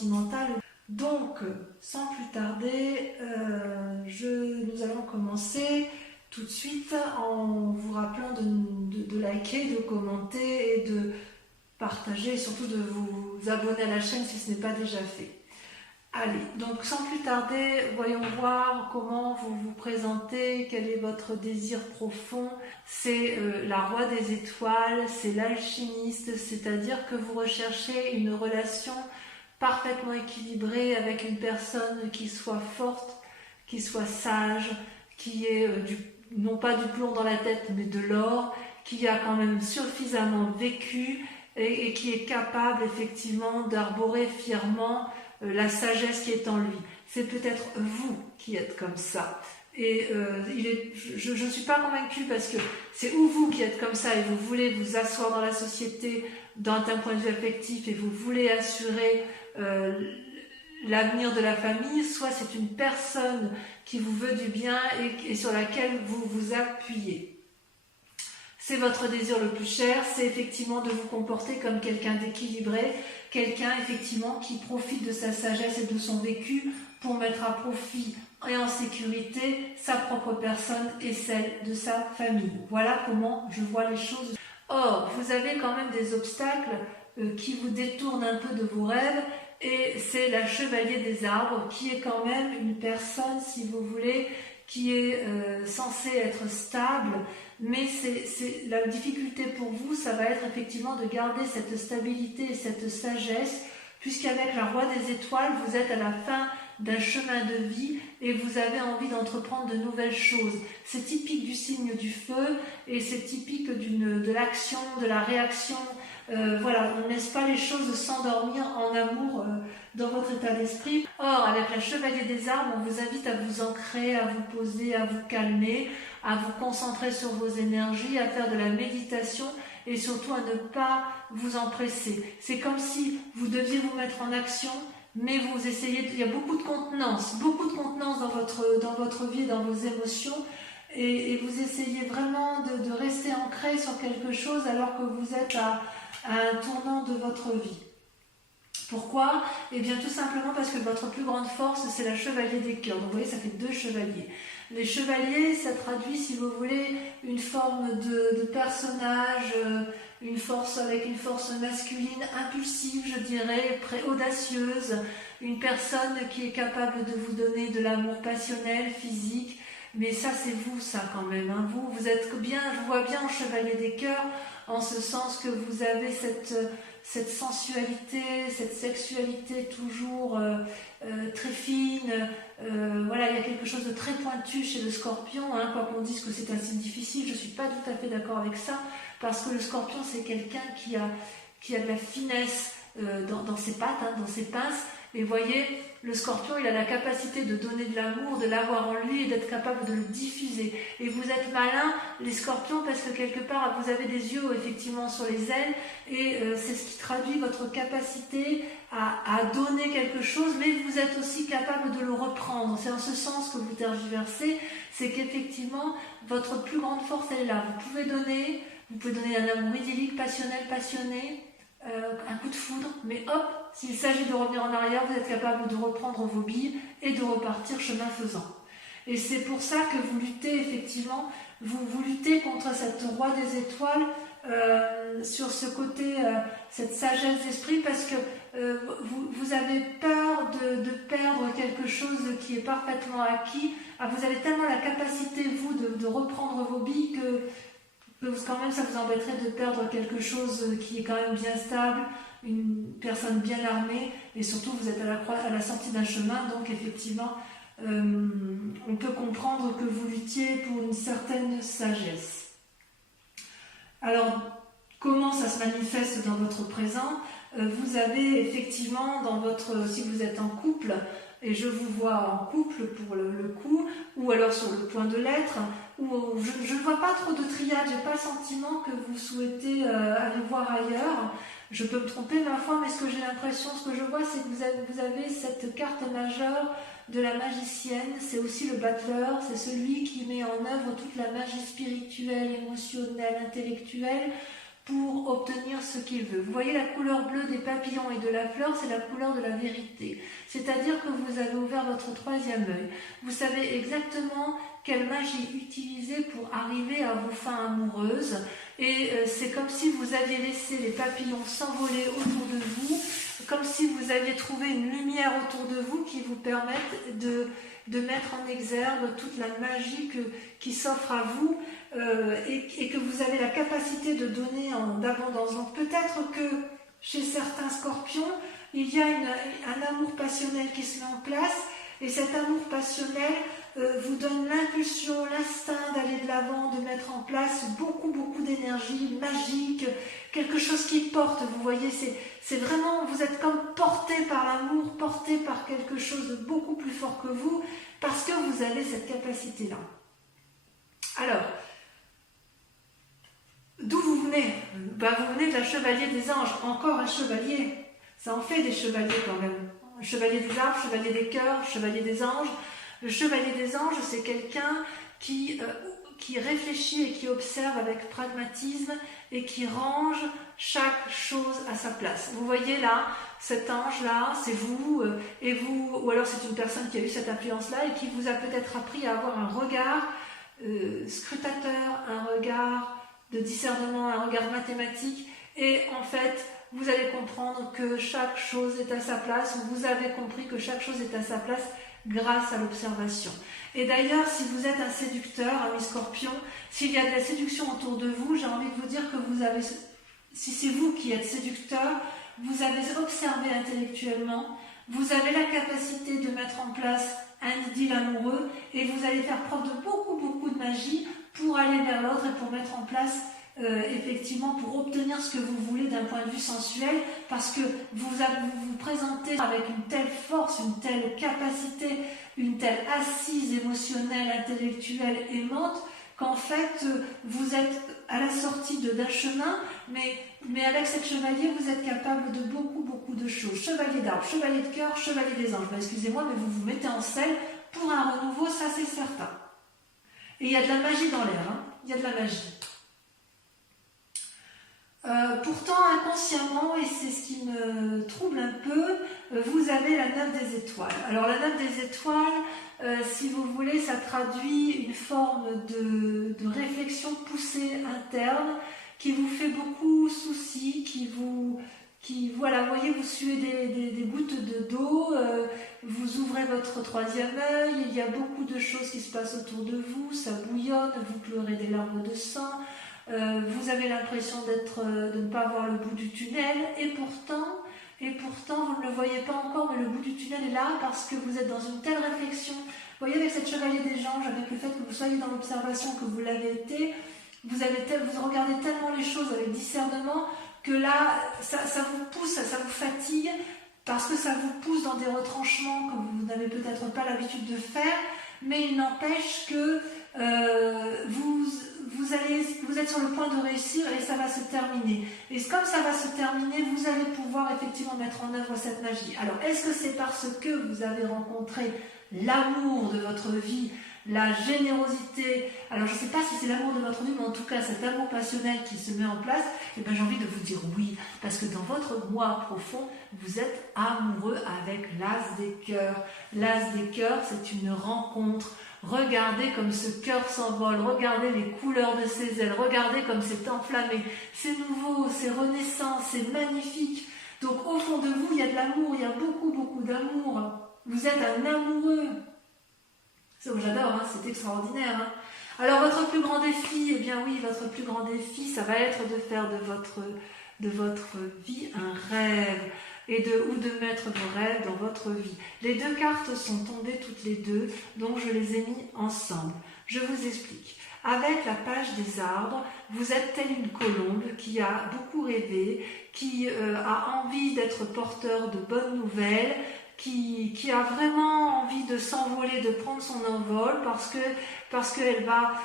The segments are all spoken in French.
sentimentale. Donc, sans plus tarder, nous allons commencer tout de suite en vous rappelant de liker, de commenter et de partager et surtout de vous abonner à la chaîne si ce n'est pas déjà fait. Allez, donc sans plus tarder, voyons voir comment vous vous présentez, quel est votre désir profond. C'est la roi des étoiles, c'est l'alchimiste, c'est-à-dire que vous recherchez une relation parfaitement équilibrée avec une personne qui soit forte, qui soit sage, qui ait non pas du plomb dans la tête mais de l'or, qui a quand même suffisamment vécu et qui est capable effectivement d'arborer fièrement la sagesse qui est en lui. C'est peut-être vous qui êtes comme ça. Et je ne suis pas convaincue parce que c'est ou vous qui êtes comme ça et vous voulez vous asseoir dans la société d'un point de vue affectif et vous voulez assurer l'avenir de la famille, soit c'est une personne qui vous veut du bien et sur laquelle vous vous appuyez. C'est votre désir le plus cher, c'est effectivement de vous comporter comme quelqu'un d'équilibré, quelqu'un effectivement qui profite de sa sagesse et de son vécu pour mettre à profit et en sécurité sa propre personne et celle de sa famille. Voilà comment je vois les choses. Or, vous avez quand même des obstacles qui vous détournent un peu de vos rêves et c'est la chevalier des arbres qui est quand même une personne, si vous voulez, qui est censée être stable, mais la difficulté pour vous, ça va être effectivement de garder cette stabilité et cette sagesse, puisqu'avec la roi des étoiles, vous êtes à la fin d'un chemin de vie et vous avez envie d'entreprendre de nouvelles choses. C'est typique du signe du feu et c'est typique de l'action, de la réaction. Voilà, on ne laisse pas les choses s'endormir en amour dans votre état d'esprit. Or, avec la chevalier des arbres, on vous invite à vous ancrer, à vous poser, à vous calmer, à vous concentrer sur vos énergies, à faire de la méditation et surtout à ne pas vous empresser. C'est comme si vous deviez vous mettre en action, mais vous essayez, il y a beaucoup de contenance dans votre vie, dans vos émotions, et vous essayez vraiment de rester ancré sur quelque chose alors que vous êtes à un tournant de votre vie. Pourquoi? Eh bien tout simplement parce que votre plus grande force c'est la chevalier des cœurs. Donc vous voyez, ça fait 2 chevaliers. Les chevaliers, ça traduit, si vous voulez, une forme de personnage, une force avec une force masculine impulsive, je dirais, audacieuse, une personne qui est capable de vous donner de l'amour passionnel, physique. Mais ça, c'est vous, ça, quand même. Hein. Vous êtes bien, je vois bien en chevalier des cœurs, en ce sens que vous avez cette sensualité, cette sexualité toujours très fine. Voilà, il y a quelque chose de très pointu chez le scorpion, hein, quoi qu'on dise que c'est un signe difficile, je ne suis pas tout à fait d'accord avec ça, parce que le scorpion, c'est quelqu'un qui a de la finesse dans ses pattes, hein, dans ses pinces. Et voyez, le scorpion, il a la capacité de donner de l'amour, de l'avoir en lui et d'être capable de le diffuser. Et vous êtes malins, les scorpions, parce que quelque part, vous avez des yeux effectivement sur les ailes et c'est ce qui traduit votre capacité à donner quelque chose, mais vous êtes aussi capable de le reprendre. C'est en ce sens que vous tergiversez, c'est qu'effectivement, votre plus grande force, elle est là. Vous pouvez donner un amour idyllique, passionnel, passionné, un coup de foudre, mais hop, s'il s'agit de revenir en arrière, vous êtes capable de reprendre vos billes et de repartir chemin faisant. Et c'est pour ça que vous luttez effectivement, vous luttez contre cette roi des étoiles sur ce côté, cette sagesse d'esprit, parce que vous avez peur de perdre quelque chose qui est parfaitement acquis. Vous avez tellement la capacité, vous, de reprendre vos billes que quand même ça vous embêterait de perdre quelque chose qui est quand même bien stable, une personne bien armée, et surtout vous êtes à la sortie d'un chemin, donc effectivement on peut comprendre que vous luttiez pour une certaine sagesse. Alors comment ça se manifeste dans votre présent? Vous avez effectivement si vous êtes en couple, et je vous vois en couple pour le coup, ou alors sur le point de l'être, ou je ne vois pas trop de triade, j'ai pas le sentiment que vous souhaitez aller voir ailleurs. Je peux me tromper ma foi, mais ce que j'ai l'impression, ce que je vois, c'est que vous avez cette carte majeure de la magicienne, c'est aussi le battleur, c'est celui qui met en œuvre toute la magie spirituelle, émotionnelle, intellectuelle, pour obtenir ce qu'il veut. Vous voyez la couleur bleue des papillons et de la fleur, c'est la couleur de la vérité. C'est-à-dire que vous avez ouvert votre troisième œil. Vous savez exactement quelle magie utiliser pour arriver à vos fins amoureuses. Et c'est comme si vous aviez laissé les papillons s'envoler autour de vous, comme si vous aviez trouvé une lumière autour de vous qui vous permette de mettre en exergue toute la magie qui s'offre à vous et que vous avez la capacité de donner en abondance. Donc peut-être que chez certains scorpions, il y a un amour passionnel qui se met en place et cet amour passionnel vous donne l'impulsion, l'instinct d'aller de l'avant, de mettre en place beaucoup d'énergie magique, quelque chose qui porte, vous voyez, c'est vraiment, vous êtes comme porté par l'amour, porté par quelque chose de beaucoup plus fort que vous, parce que vous avez cette capacité-là. Alors, d'où vous venez? Vous venez de la chevalier des anges, encore un chevalier, ça en fait des chevaliers quand même. Chevalier des arbres, chevalier des cœurs, chevalier des anges. Le chevalier des anges, c'est quelqu'un qui réfléchit et qui observe avec pragmatisme et qui range chaque chose à sa place. Vous voyez là, cet ange-là, c'est vous, et vous, ou alors c'est une personne qui a eu cette influence-là et qui vous a peut-être appris à avoir un regard scrutateur, un regard de discernement, un regard mathématique, et en fait, vous allez comprendre que chaque chose est à sa place, ou vous avez compris que chaque chose est à sa place grâce à l'observation. Et d'ailleurs, si vous êtes un séducteur, ami scorpion, s'il y a de la séduction autour de vous, j'ai envie de vous dire que vous avez, si c'est vous qui êtes séducteur, vous avez observé intellectuellement, vous avez la capacité de mettre en place un idylle amoureux et vous allez faire preuve de beaucoup de magie pour aller vers l'autre et pour mettre en place effectivement pour obtenir ce que vous voulez d'un point de vue sensuel, parce que vous vous présentez avec une telle force, une telle capacité, une telle assise émotionnelle, intellectuelle, aimante, qu'en fait vous êtes à la sortie d'un chemin, mais avec cette chevalier vous êtes capable de beaucoup de choses. Chevalier d'arbre, chevalier de cœur, chevalier des anges. Excusez-moi, mais vous vous mettez en selle pour un renouveau, ça c'est certain. Et il y a de la magie dans l'air, hein. Il y a de la magie. Pourtant, inconsciemment, et c'est ce qui me trouble un peu, vous avez la 9 des étoiles. Alors la 9 des étoiles, si vous voulez, ça traduit une forme de réflexion poussée interne qui vous fait beaucoup souci, voilà, vous voyez, vous suez des gouttes d'eau, vous ouvrez votre troisième œil, il y a beaucoup de choses qui se passent autour de vous, ça bouillonne, vous pleurez des larmes de sang. Vous avez l'impression de ne pas voir le bout du tunnel et pourtant vous ne le voyez pas encore, mais le bout du tunnel est là parce que vous êtes dans une telle réflexion. Vous voyez, avec cette chevalier des anges, avec le fait que vous soyez dans l'observation, que vous l'avez été, vous regardez tellement les choses avec discernement que là ça vous pousse, ça vous fatigue parce que ça vous pousse dans des retranchements que vous n'avez peut-être pas l'habitude de faire, mais il n'empêche que vous êtes sur le point de réussir et ça va se terminer. Et comme ça va se terminer, vous allez pouvoir effectivement mettre en œuvre cette magie. Alors, est-ce que c'est parce que vous avez rencontré l'amour de votre vie, la générosité? Alors, je ne sais pas si c'est l'amour de votre vie, mais en tout cas, cet amour passionnel qui se met en place, et bien, j'ai envie de vous dire oui, parce que dans votre moi profond, vous êtes amoureux avec l'as des cœurs. L'as des cœurs, c'est une rencontre. Regardez comme ce cœur s'envole, regardez les couleurs de ses ailes, regardez comme c'est enflammé, c'est nouveau, c'est renaissant, c'est magnifique. Donc au fond de vous, il y a de l'amour, il y a beaucoup d'amour. Vous êtes un amoureux. J'adore, hein, c'est extraordinaire. Hein. Alors votre plus grand défi, eh bien oui, votre plus grand défi, ça va être de faire de votre vie un rêve. Ou de mettre vos rêves dans votre vie. Les deux cartes sont tombées toutes les deux, donc je les ai mis ensemble. Je vous explique. Avec la page des arbres, vous êtes telle une colombe qui a beaucoup rêvé, qui a envie d'être porteur de bonnes nouvelles, qui a vraiment envie de s'envoler, de prendre son envol, parce que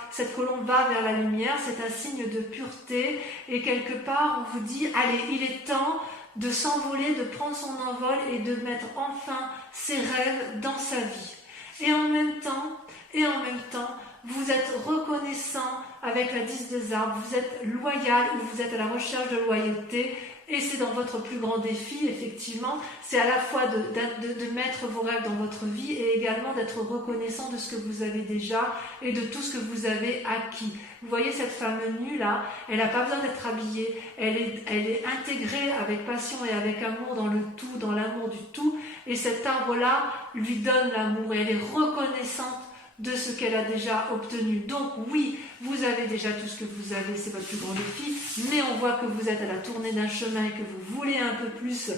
cette colombe va vers la lumière, c'est un signe de pureté, et quelque part on vous dit, allez, il est temps de s'envoler, de prendre son envol et de mettre enfin ses rêves dans sa vie. Et en même temps, vous êtes reconnaissant avec la 10 des arbres, vous êtes loyal ou vous êtes à la recherche de loyauté. Et c'est dans votre plus grand défi, effectivement, c'est à la fois de mettre vos rêves dans votre vie et également d'être reconnaissant de ce que vous avez déjà et de tout ce que vous avez acquis. Vous voyez cette femme nue là, elle n'a pas besoin d'être habillée, elle est intégrée avec passion et avec amour dans le tout, dans l'amour du tout, et cet arbre-là lui donne l'amour et elle est reconnaissante de ce qu'elle a déjà obtenu. Donc oui, vous avez déjà tout ce que vous avez, c'est votre plus grand défi, mais on voit que vous êtes à la tournée d'un chemin et que vous voulez un peu plus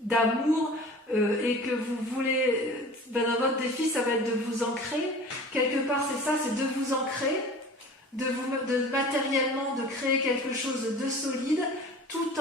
d'amour et que vous voulez, dans votre défi, ça va être de vous ancrer. Quelque part, c'est ça, c'est de vous ancrer, de matériellement, de créer quelque chose de solide, tout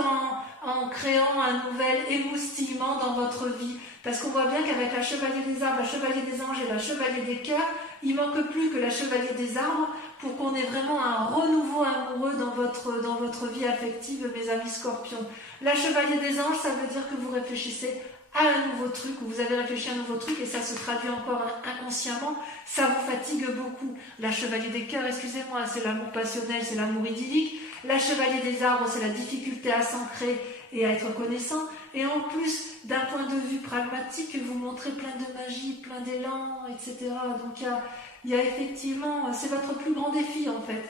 en créant un nouvel émoustillement dans votre vie. Parce qu'on voit bien qu'avec la chevalier des arbres, la chevalier des anges et la chevalier des cœurs, il manque plus que la chevalier des arbres pour qu'on ait vraiment un renouveau amoureux dans votre vie affective, mes amis scorpions. La chevalier des anges, ça veut dire que vous réfléchissez à un nouveau truc, ou vous avez réfléchi à un nouveau truc et ça se traduit encore inconsciemment, ça vous fatigue beaucoup. La chevalier des cœurs, excusez-moi, c'est l'amour passionnel, c'est l'amour idyllique. La chevalier des arbres, c'est la difficulté à s'ancrer et à être reconnaissant. Et en plus, d'un point de vue pragmatique, vous montrez plein de magie, plein d'élan, etc. Donc il y a effectivement, c'est votre plus grand défi en fait.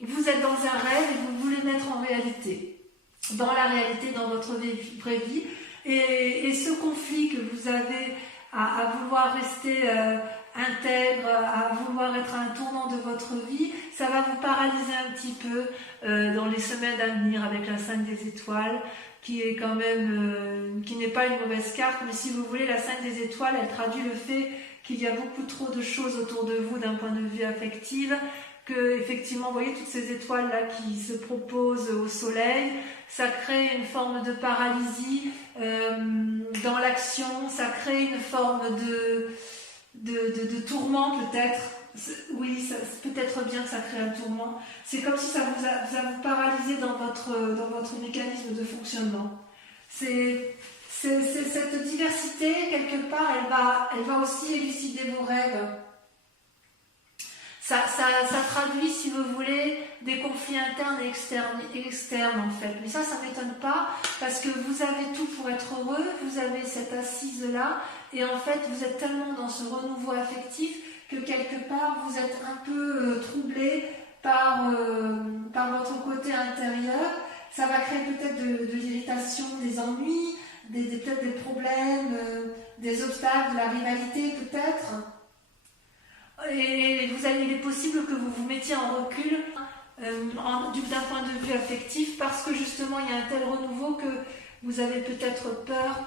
Vous êtes dans un rêve et vous voulez mettre en réalité, dans la réalité, dans votre vraie vie. Et ce conflit que vous avez à vouloir rester intègre, à vouloir être à un tournant de votre vie, ça va vous paralyser un petit peu dans les semaines à venir avec la 5 des étoiles, qui est quand même, qui n'est pas une mauvaise carte, mais si vous voulez, la 5 des étoiles, elle traduit le fait qu'il y a beaucoup trop de choses autour de vous d'un point de vue affectif, que effectivement, vous voyez toutes ces étoiles là qui se proposent au soleil, ça crée une forme de paralysie dans l'action, ça crée une forme de tourment peut-être. Oui, peut-être bien que ça crée un tourment. C'est comme si ça vous paralysé dans votre mécanisme de fonctionnement. C'est cette diversité, quelque part, elle va aussi élucider vos rêves. Ça traduit, si vous voulez, des conflits internes et externes en fait. Mais ça ne m'étonne pas parce que vous avez tout pour être heureux, vous avez cette assise-là et en fait, vous êtes tellement dans ce renouveau affectif que quelque part, vous êtes un peu troublé par votre côté intérieur. Ça va créer peut-être de l'irritation, des ennuis, peut-être des problèmes, des obstacles, de la rivalité peut-être. Et il est possible que vous vous mettiez en recul d'un point de vue affectif parce que justement il y a un tel renouveau que vous avez peut-être peur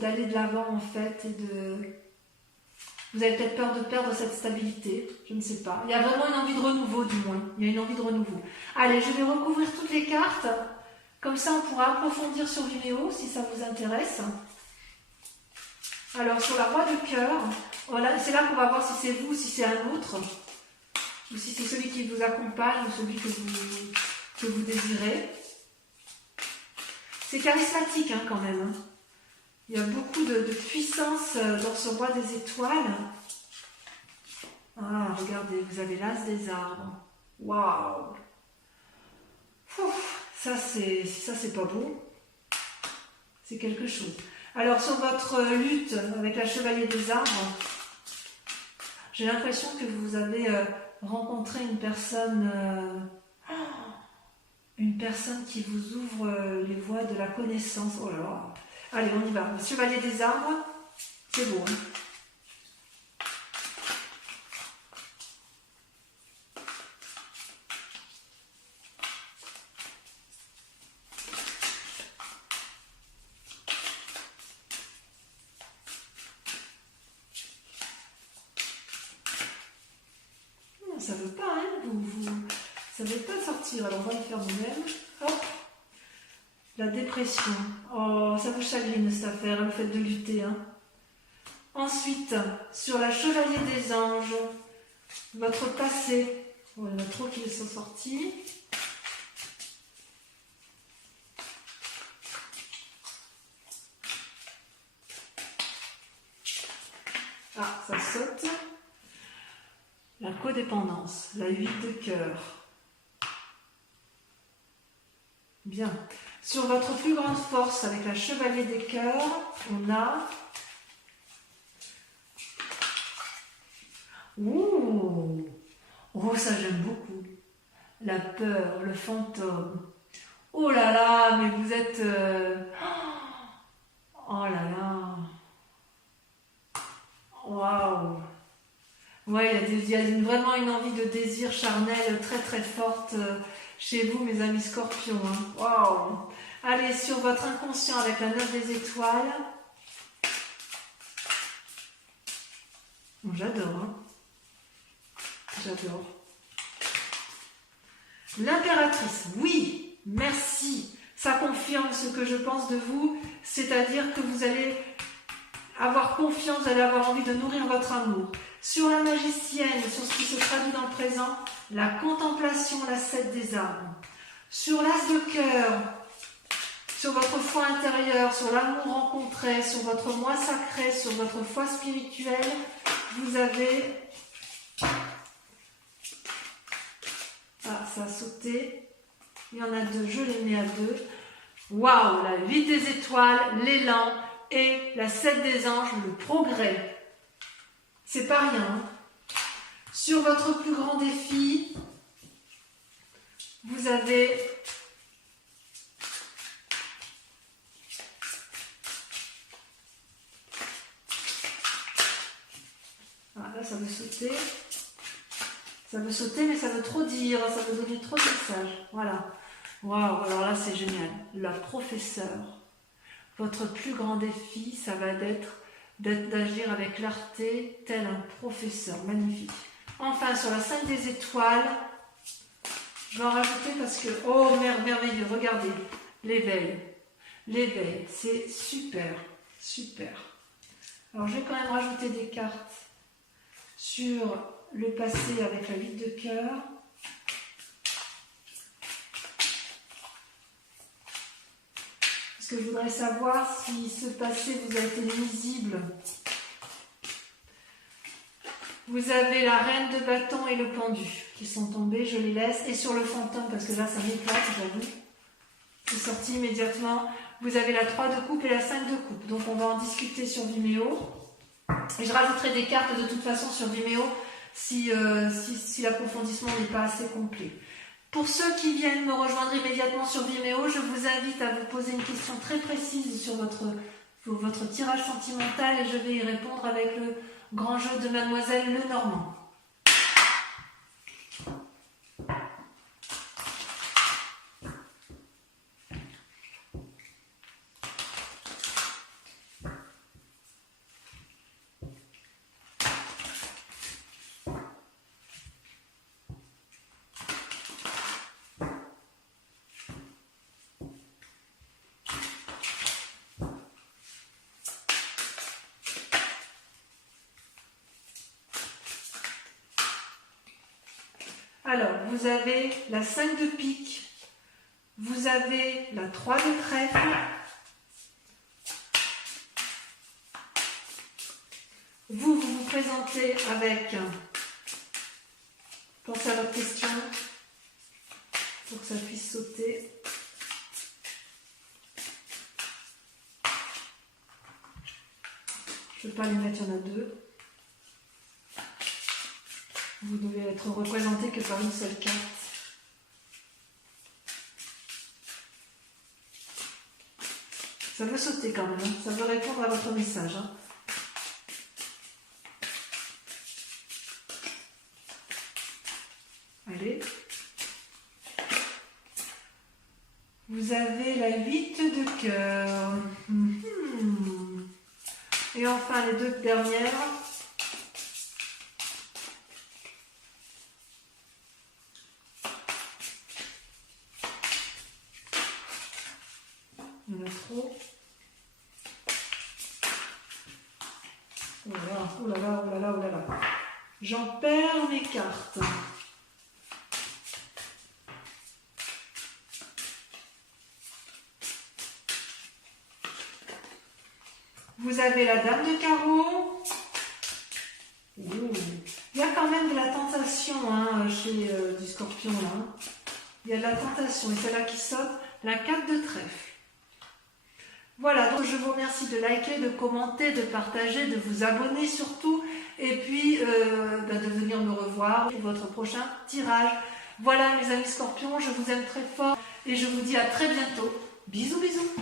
d'aller de l'avant en fait vous avez peut-être peur de perdre cette stabilité, je ne sais pas. Il y a vraiment une envie de renouveau du moins, il y a une envie de renouveau. Allez, je vais recouvrir toutes les cartes, comme ça on pourra approfondir sur Vimeo si ça vous intéresse. Alors, sur la roi de cœur, voilà, c'est là qu'on va voir si c'est vous ou si c'est un autre, ou si c'est celui qui vous accompagne ou celui que vous désirez. C'est charismatique hein, quand même. Hein. Il y a beaucoup de puissance dans ce roi des étoiles. Ah, regardez, vous avez l'as des arbres. Waouh! Ça, c'est pas beau. C'est quelque chose. Alors, sur votre lutte avec la chevalier des arbres, j'ai l'impression que vous avez rencontré une personne qui vous ouvre les voies de la connaissance. Oh là là. Allez, on y va. Le chevalier des arbres, c'est beau. Hein. Ça veut pas, hein, ça veut pas sortir. Alors on va le faire nous-mêmes. Hop. La dépression. Oh, ça vous chagrine cette affaire, le fait de lutter. Hein. Ensuite, sur la chevalier des anges, votre passé. Oh, il y en a trop qui sont sortis. codépendance, la 8 de cœur. Bien. Sur votre plus grande force, avec la chevalier des cœurs, on a... Ouh! Oh, ça j'aime beaucoup. La peur, le fantôme. Oh là là, mais vous êtes... Oh là là. Waouh. Ouais, il y a vraiment une envie de désir charnel très très forte chez vous, mes amis scorpions. Hein. Waouh. Allez, sur votre inconscient avec la 9 des étoiles. Bon, j'adore. Hein. J'adore. L'impératrice, oui, merci. Ça confirme ce que je pense de vous, c'est-à-dire que vous allez avoir confiance, vous allez avoir envie de nourrir votre amour. Sur la magicienne, sur ce qui se traduit dans le présent, la contemplation, la 7 des armes. Sur l'as de cœur, sur votre foi intérieure, sur l'amour rencontré, sur votre moi sacré, sur votre foi spirituelle, vous avez... Ah, ça a sauté. Il y en a 2, je les mets à 2. Waouh, la 8 des étoiles, l'élan et la 7 des anges, le progrès. C'est pas rien. Hein. Sur votre plus grand défi, vous avez ah, là, ça veut sauter. Ça veut sauter, mais ça veut trop dire. Ça veut donner trop de messages. Voilà. Waouh, alors là, c'est génial. La professeure. Votre plus grand défi, ça va être d'agir avec clarté, tel un professeur. Magnifique. Enfin, sur la 5 des étoiles, je vais en rajouter parce que... Oh, merveilleux, regardez. L'éveil. L'éveil, c'est super. Super. Alors, je vais quand même rajouter des cartes sur le passé avec la 8 de cœur. Parce que je voudrais savoir si ce passé vous a été nuisible. Vous avez la reine de bâton et le pendu qui sont tombés, je les laisse. Et sur le fantôme, parce que là ça m'éclate, j'avoue. C'est sorti immédiatement. Vous avez la 3 de coupe et la 5 de coupe. Donc on va en discuter sur Vimeo. Et je rajouterai des cartes de toute façon sur Vimeo si l'approfondissement n'est pas assez complet. Pour ceux qui viennent me rejoindre immédiatement sur Vimeo, je vous invite à vous poser une question très précise sur votre tirage sentimental et je vais y répondre avec le grand jeu de Mademoiselle Lenormand. Alors, vous avez la 5 de pique, vous avez la 3 de trèfle, vous présentez avec, pensez à votre question, pour que ça puisse sauter. Je ne peux pas les mettre, il y en a 2. Vous devez être représenté que par une seule carte. Ça veut sauter quand même, hein. Ça veut répondre à votre message. Hein. Allez. Vous avez la 8 de cœur. Et enfin les 2 dernières. Il y en a trop. Oh là là, oh là là, oh là là, oh là là. J'en perds mes cartes. Vous avez la dame de carreau. Il y y a quand même de la tentation hein, chez du Scorpion. Là. Il y a de la tentation. Et c'est là qui saute la 4 de trèfle. Voilà, donc je vous remercie de liker, de commenter, de partager, de vous abonner surtout. Et puis de venir me revoir pour votre prochain tirage. Voilà mes amis Scorpions, je vous aime très fort. Et je vous dis à très bientôt. Bisous, bisous.